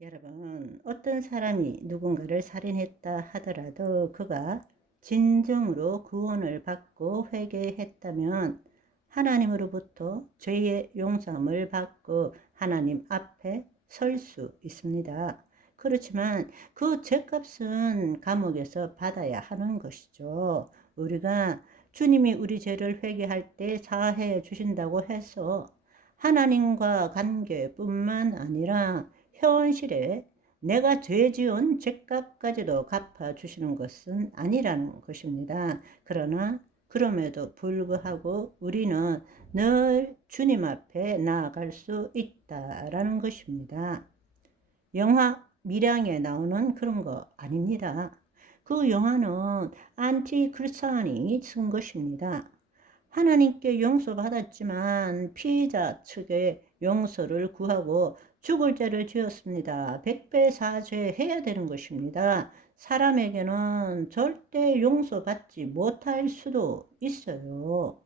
여러분, 어떤 사람이 누군가를 살인했다 하더라도 그가 진정으로 구원을 받고 회개했다면 하나님으로부터 죄의 용서함을 받고 하나님 앞에 설 수 있습니다. 그렇지만 그 죄값은 감옥에서 받아야 하는 것이죠. 우리가 주님이 우리 죄를 회개할 때 사해 주신다고 해서 하나님과 관계뿐만 아니라 현실에 내가 죄 지은 죄값까지도 갚아주시는 것은 아니라는 것입니다. 그러나 그럼에도 불구하고 우리는 늘 주님 앞에 나아갈 수 있다라는 것입니다. 영화 밀양에 나오는 그런 거 아닙니다. 그 영화는 안티크리스찬이 쓴 것입니다. 하나님께 용서받았지만 피의자 측의 용서를 구하고 죽을 죄를 지었습니다. 백배사죄해야 되는 것입니다. 사람에게는 절대 용서받지 못할 수도 있어요.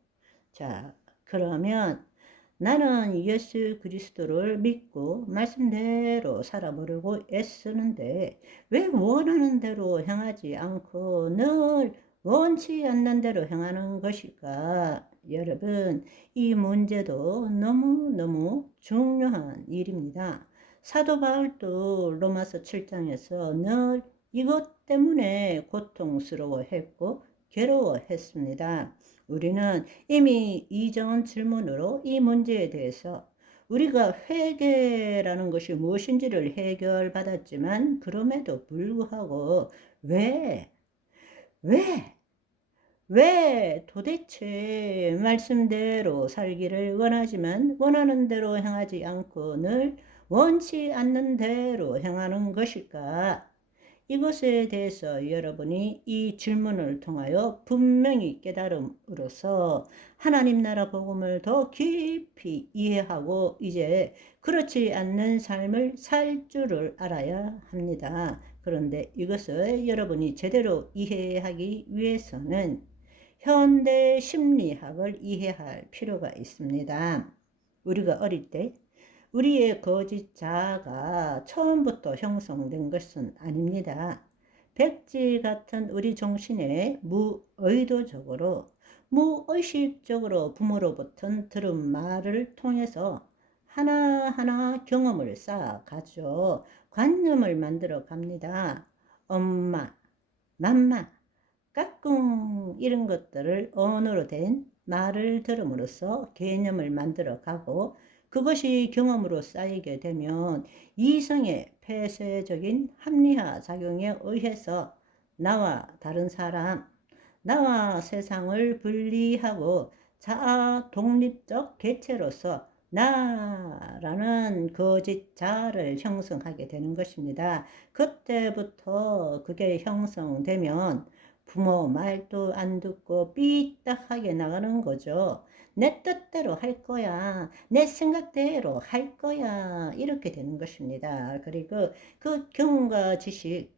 자, 그러면 나는 예수 그리스도를 믿고 말씀대로 살아보려고 애쓰는데 왜 원하는 대로 행하지 않고 늘 원치 않는 대로 행하는 것일까? 여러분, 이 문제도 너무너무 중요한 일입니다. 사도 바울도 로마서 7장에서 늘 이것 때문에 고통스러워했고 괴로워했습니다. 우리는 이미 이전 질문으로 이 문제에 대해서 우리가 회개라는 것이 무엇인지를 해결받았지만 그럼에도 불구하고 왜, 왜, 왜 도대체 말씀대로 살기를 원하지만 원하는 대로 행하지 않고 늘 원치 않는 대로 행하는 것일까? 이것에 대해서 여러분이 이 질문을 통하여 분명히 깨달음으로써 하나님 나라 복음을 더 깊이 이해하고 이제 그렇지 않는 삶을 살 줄을 알아야 합니다. 그런데 이것을 여러분이 제대로 이해하기 위해서는 현대 심리학을 이해할 필요가 있습니다. 우리가 어릴 때 우리의 거짓 자아가 처음부터 형성된 것은 아닙니다. 백지 같은 우리 정신에 무의도적으로, 무의식적으로 부모로부터 들은 말을 통해서 하나하나 경험을 쌓아가죠. 관념을 만들어 갑니다. 엄마, 맘마, 까꿍 이런 것들을 언어로 된 말을 들음으로써 개념을 만들어 가고 그것이 경험으로 쌓이게 되면 이성의 폐쇄적인 합리화 작용에 의해서 나와 다른 사람, 나와 세상을 분리하고 자아 독립적 개체로서 나라는 거짓 자아를 형성하게 되는 것입니다. 그때부터 그게 형성되면 부모 말도 안 듣고 삐딱하게 나가는 거죠. 내 뜻대로 할 거야. 내 생각대로 할 거야. 이렇게 되는 것입니다. 그리고 그 경험과 지식,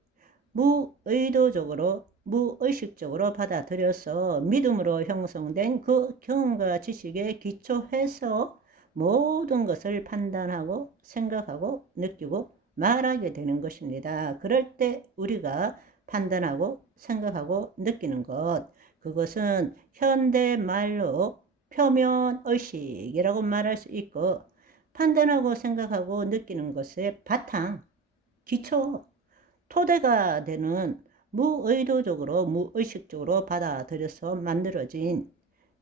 무의도적으로, 무의식적으로 받아들여서 믿음으로 형성된 그 경험과 지식에 기초해서 모든 것을 판단하고 생각하고 느끼고 말하게 되는 것입니다. 그럴 때 우리가 판단하고 생각하고 느끼는 것, 그것은 현대말로 표면의식이라고 말할 수 있고 판단하고 생각하고 느끼는 것의 바탕, 기초, 토대가 되는 무의도적으로 무의식적으로 받아들여서 만들어진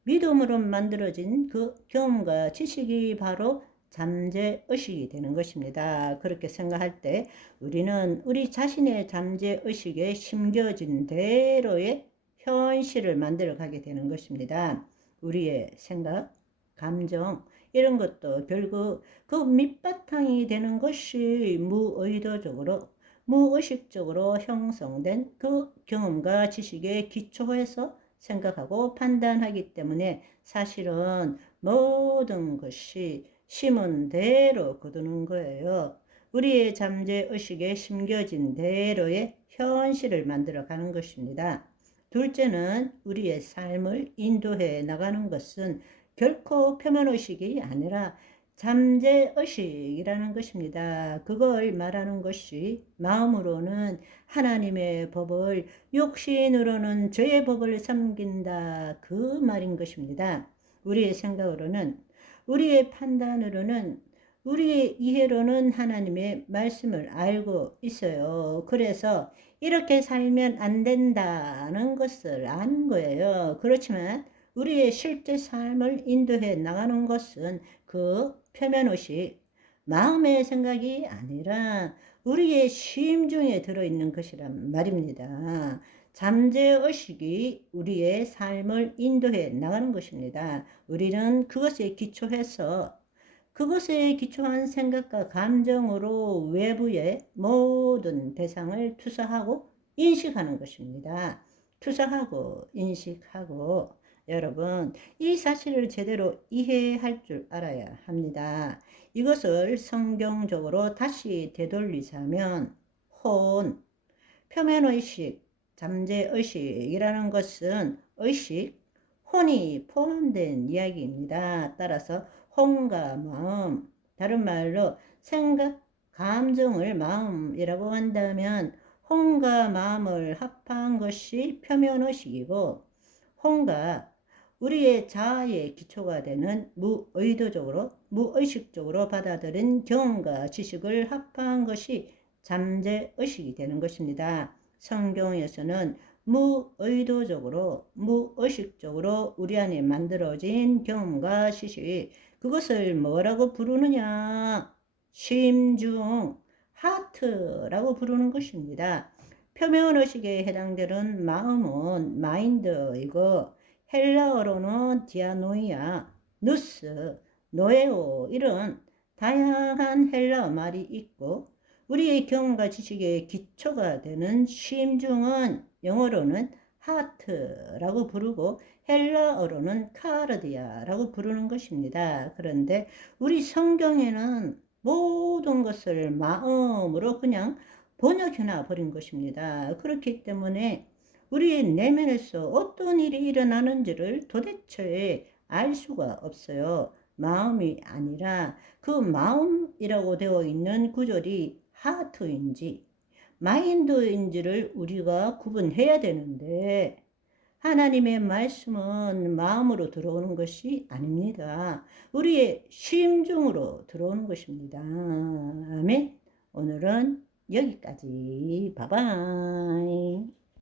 믿음으로 만들어진 그 경험과 지식이 바로 잠재의식이 되는 것입니다. 그렇게 생각할 때 우리는 우리 자신의 잠재의식에 심겨진 대로의 현실을 만들어 가게 되는 것입니다. 우리의 생각, 감정 이런 것도 결국 그 밑바탕이 되는 것이 무의도적으로 무의식적으로 형성된 그 경험과 지식에 기초해서 생각하고 판단하기 때문에 사실은 모든 것이 심은 대로 거두는 거예요. 우리의 잠재의식에 심겨진 대로의 현실을 만들어 가는 것입니다. 둘째는 우리의 삶을 인도해 나가는 것은 결코 표면의식이 아니라 잠재의식이라는 것입니다. 그걸 말하는 것이 마음으로는 하나님의 법을, 육신으로는 저의 법을 섬긴다. 그 말인 것입니다. 우리의 생각으로는, 우리의 판단으로는, 우리의 이해로는 하나님의 말씀을 알고 있어요. 그래서 이렇게 살면 안 된다는 것을 아는 거예요. 그렇지만 우리의 실제 삶을 인도해 나가는 것은 그 표면의식, 마음의 생각이 아니라 우리의 심중에 들어있는 것이란 말입니다. 잠재의식이 우리의 삶을 인도해 나가는 것입니다. 우리는 그것에 기초해서 그것에 기초한 생각과 감정으로 외부의 모든 대상을 투사하고 인식하는 것입니다. 투사하고 인식하고 여러분, 이 사실을 제대로 이해할 줄 알아야 합니다. 이것을 성경적으로 다시 되돌리자면 혼, 표면의식, 잠재의식이라는 것은 의식, 혼이 포함된 이야기입니다. 따라서 혼과 마음, 다른 말로 생각, 감정을 마음이라고 한다면 혼과 마음을 합한 것이 표면의식이고 혼과 우리의 자아의 기초가 되는 무의도적으로, 무의식적으로 받아들인 경험과 지식을 합한 것이 잠재의식이 되는 것입니다. 성경에서는 무의도적으로, 무의식적으로 우리 안에 만들어진 경험과 지식, 그것을 뭐라고 부르느냐? 심중, 하트라고 부르는 것입니다. 표면의식에 해당되는 마음은 마인드이고 헬라어로는 디아노이아, 누스, 노에오 이런 다양한 헬라어 말이 있고 우리의 경험과 지식의 기초가 되는 심중은 영어로는 하트라고 부르고 헬라어로는 카르디아라고 부르는 것입니다. 그런데 우리 성경에는 모든 것을 마음으로 그냥 번역해놔 버린 것입니다. 그렇기 때문에 우리의 내면에서 어떤 일이 일어나는지를 도대체 알 수가 없어요. 마음이 아니라 그 마음이라고 되어 있는 구절이 하트인지 마인드인지를 우리가 구분해야 되는데 하나님의 말씀은 마음으로 들어오는 것이 아닙니다. 우리의 심중으로 들어오는 것입니다. 아멘. 오늘은 여기까지. 바이바이.